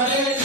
Hare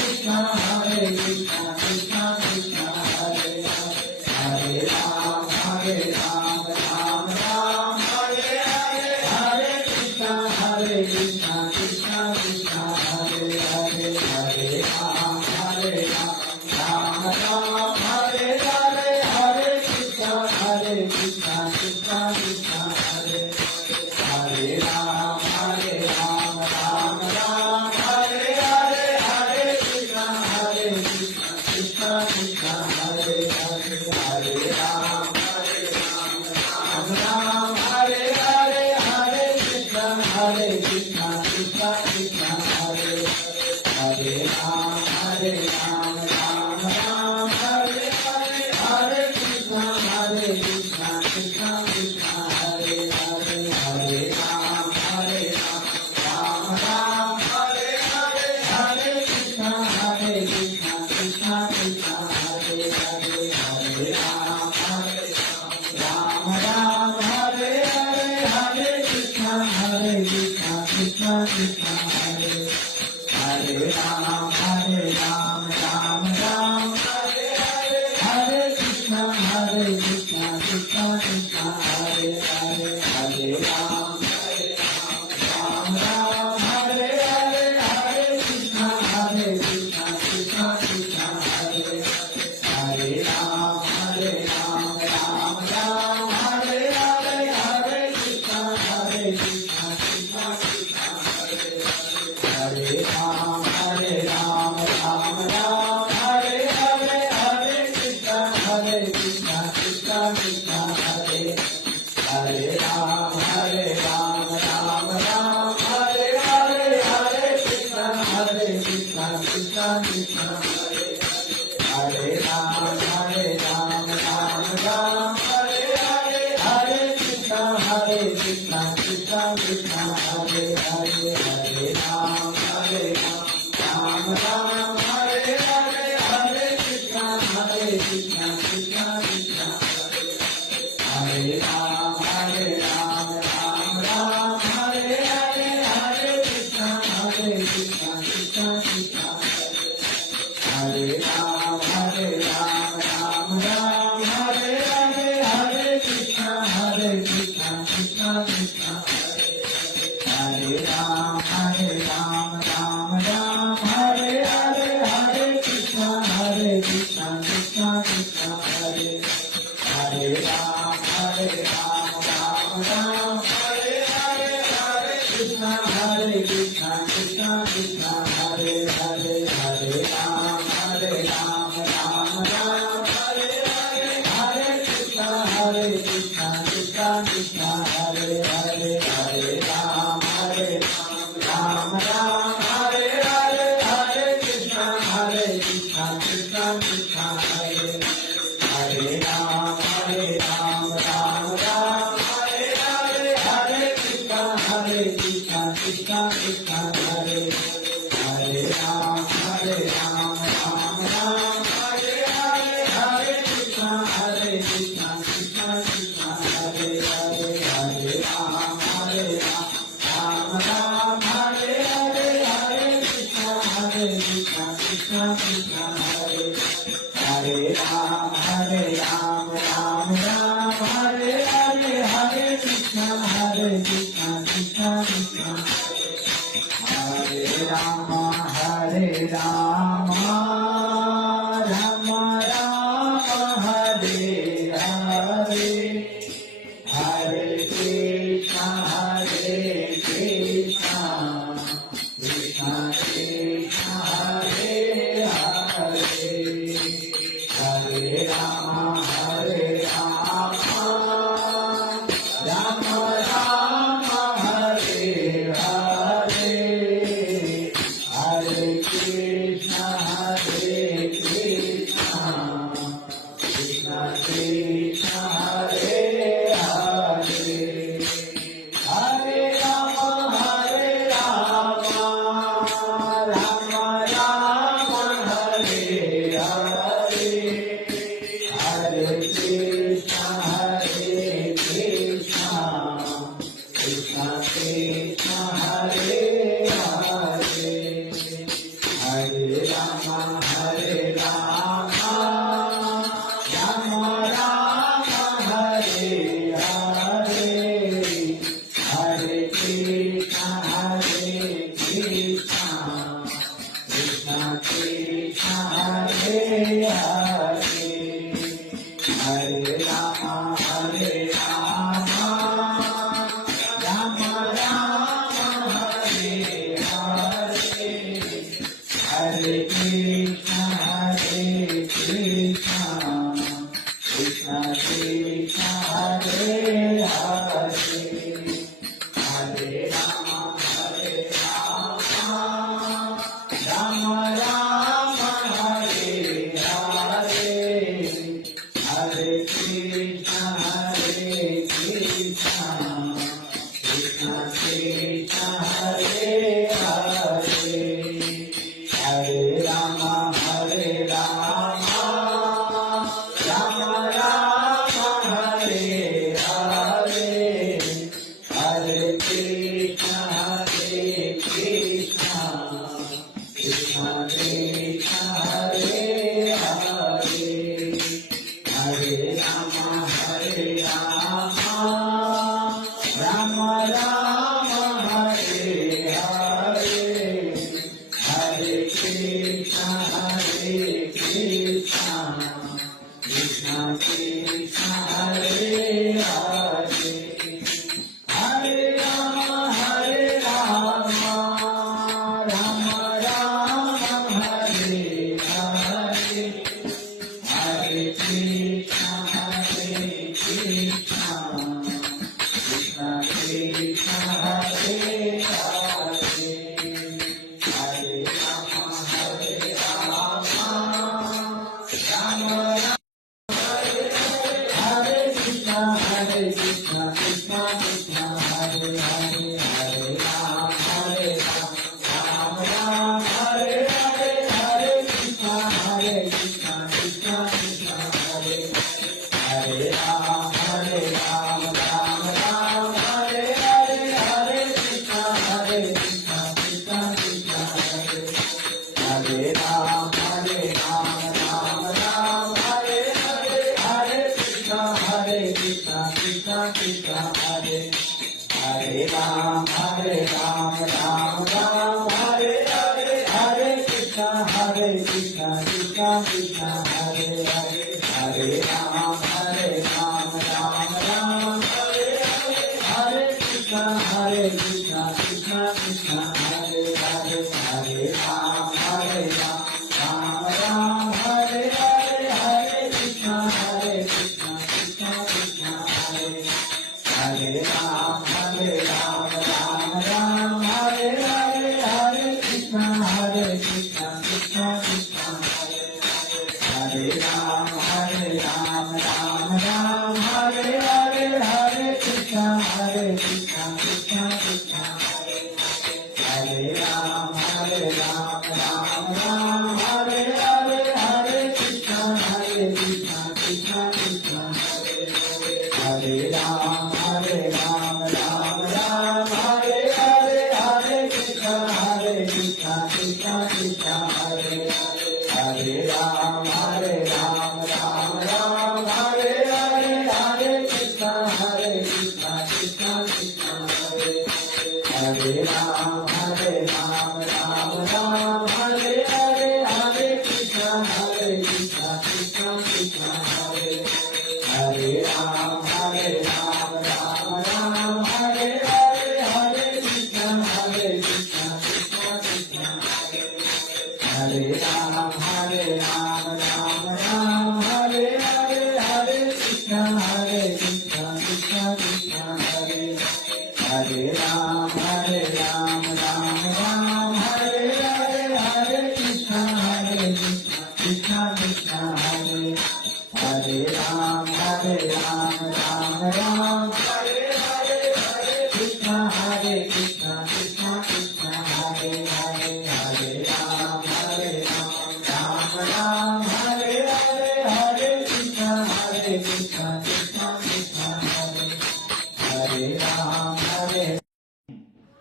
Krishna,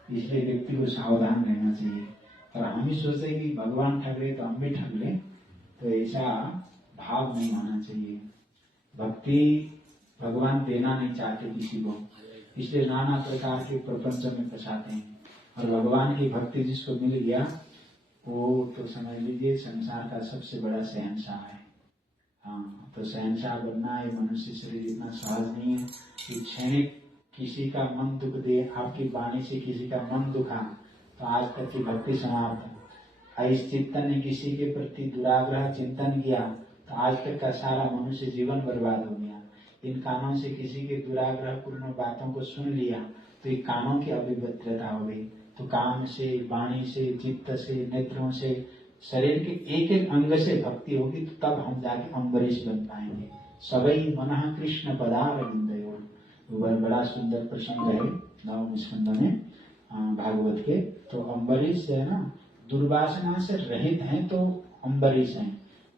इसलिए व्यक्ति को सावधान रहना चाहिए। और हम ही सोचते कि भगवान ठग रहे तो हम भी ठग लें, तो ऐसा भाव नहीं होना चाहिए। भक्ति भगवान देना नहीं चाहते किसी को, इसलिए नाना प्रकार के प्रपंच में फंसाते हैं। और भगवान की भक्ति जिसको मिल गया वो तो समझ लीजिए संसार का सबसे बड़ा शहंशाह है। हाँ, तो शहंशाह बनना है, मनुष्य शरीर इतना सहज नहीं है कि क्षणिक किसी का मन दुख दे, आपकी वाणी से किसी का मन दुखा तो आज तक की भक्ति समाप्त। इस चिंतन ने किसी के प्रति दुराग्रह चिंतन किया तो आज तक का सारा मनुष्य जीवन बर्बाद हो गया। इन कानों से किसी के दुराग्रह पूर्ण बातों को सुन लिया तो ये कानों की अभिभद्रता हो गई। तो कान से, वाणी से, चित्त से, नेत्रों से, शरीर के एक एक अंग से भक्ति होगी तो तब हम जाके अम्बरीश बन पाएंगे। सबई मनः कृष्ण पदारविंदयो, बड़ा सुंदर प्रसंग है 9वें स्कंद में भागवत के। तो अम्बरीश है ना, दुर्वासना से रहित हैं तो अम्बरीश हैं,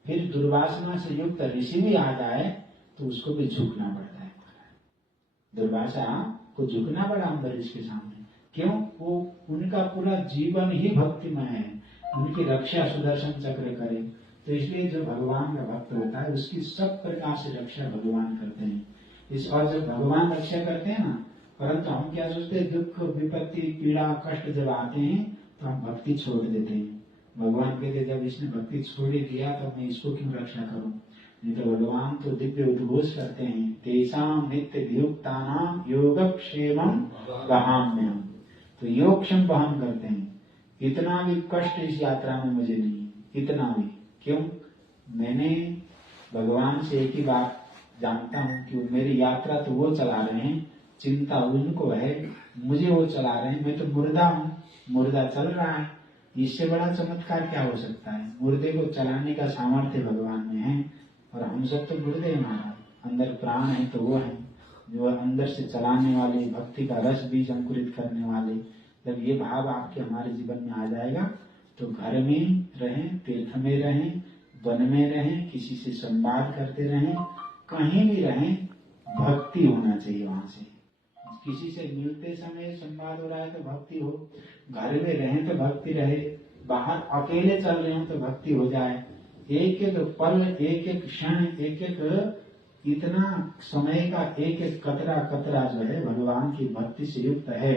फिर दुर्वासना से युक्त ऋषि भी आ जाए तो उसको भी झुकना पड़ता है। दुर्वासा को झुकना पड़ा अम्बरीश के सामने। क्यों? वो उनका पूरा जीवन ही भक्तिमय है, उनकी रक्षा सुदर्शन चक्र करे। तो इसलिए जो भगवान का भक्त होता है उसकी सब प्रकार से रक्षा भगवान करते हैं। इस और जब भगवान रक्षा करते हैं ना, परंतु हम क्या सोचते हैं, दुख विपत्ति पीड़ा कष्ट जब आते हैं तो हम भक्ति छोड़ देते हैं। भगवान कहते जब इसने भक्ति छोड़ दिया तो मैं इसको क्यों रक्षा करूं। नहीं तो भगवान तो दिव्य उद्घोष करते हैं, तेषां नित्य वियुक्तानां योगक्षेमं वहाम्यहम्। तो योगक्षेम वहन करते हैं। इतना भी कष्ट इस यात्रा में मुझे नहीं, इतना भी। क्यों? मैंने भगवान से एक ही बात जानता हूं कि मेरी यात्रा तो वो चला रहे हैं, चिंता उनको है, मुझे वो चला रहे हैं। मैं तो मुर्दा हूँ, मुर्दा चल रहा है। इससे बड़ा चमत्कार क्या हो सकता है। मुर्दे को चलाने का सामर्थ्य भगवान में है, और हम सब तो मुर्दे हैं महाराज। अंदर प्राण है तो वो है जो अंदर से चलाने वाले, भक्ति का रस बीज अंकुरित करने वाले। जब ये भाव आपके हमारे जीवन में आ जाएगा तो घर में रहें, तीर्थ में रहें, वन में रहें, किसी से संवाद करते रहें, कहीं भी रहें, भक्ति होना चाहिए। वहां से किसी से मिलते समय संवाद हो रहा है तो भक्ति हो, घर में रहें तो भक्ति रहे, बाहर अकेले चल रहे हो तो भक्ति हो जाए। एक एक पल, एक एक क्षण, एक एक इतना समय का एक एक कतरा कतरा जो है भगवान की भक्ति से युक्त है।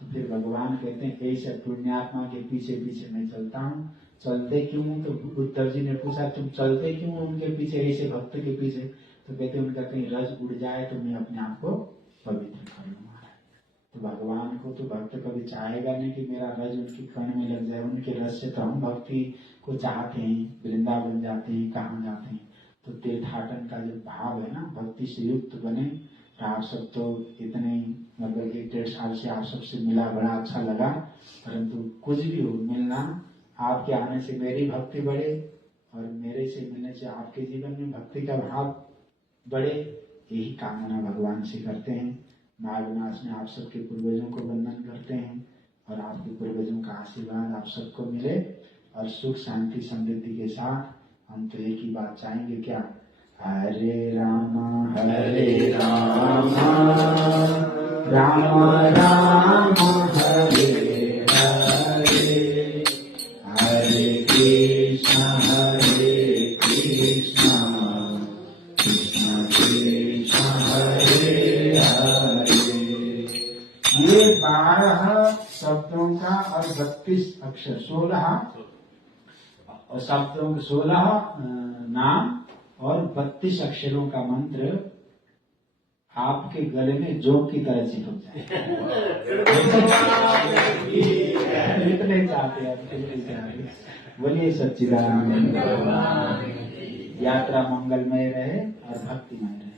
तो फिर भगवान कहते हैं ऐसे पुण्यात्मा के पीछे पीछे मैं चलता हूँ। चलते क्यों? तो उद्धव जी ने पूछा तुम चलते क्यों उनके पीछे, ऐसे भक्त के पीछे? तो कहते उनका कहीं रज उड़ जाए तो मैं अपने आप को पवित्र कर लूंगा। तो भगवान को तो भक्त कभी चाहेगा नहीं कि मेरा रज उनके कण में लग जाए। उनके रस से तो हम भक्ति को चाहते हैं, वृंदावन जाते हैं, कहाँ जाते हैं। तो तीर्थाटन का जो भाव है ना, भक्ति से युक्त बने। आप सब तो इतने मतलब 1-1.5 साल से आप सबसे मिला, बड़ा अच्छा लगा। परंतु कुछ भी हो, मिलना, आपके आने से मेरी भक्ति बढ़े और मेरे से मिलने से आपके जीवन में भक्ति का भाव बढ़े, यही कामना भगवान से करते हैं। माघ मास में आप सबके पूर्वजों को वंदन करते हैं और आपके पूर्वजों का आशीर्वाद आप सबको मिले और सुख शांति समृद्धि के साथ। हम तो एक ही बात चाहेंगे, क्या? हरे राम राम राम हरे हरे, हरे कृष्ण कृष्ण कृष्ण हरे हरे। ये 12 शब्दों का और 32 अक्षर, 16 शब्दों, 16 नाम और 32 अक्षरों का मंत्र आपके गले में जोक की तरह चिपक जाए। कितने चाहते हैं, कितने चाहते। बोलिए सच्चिदानंद। यात्रा मंगलमय रहे और भक्तिमय रहे।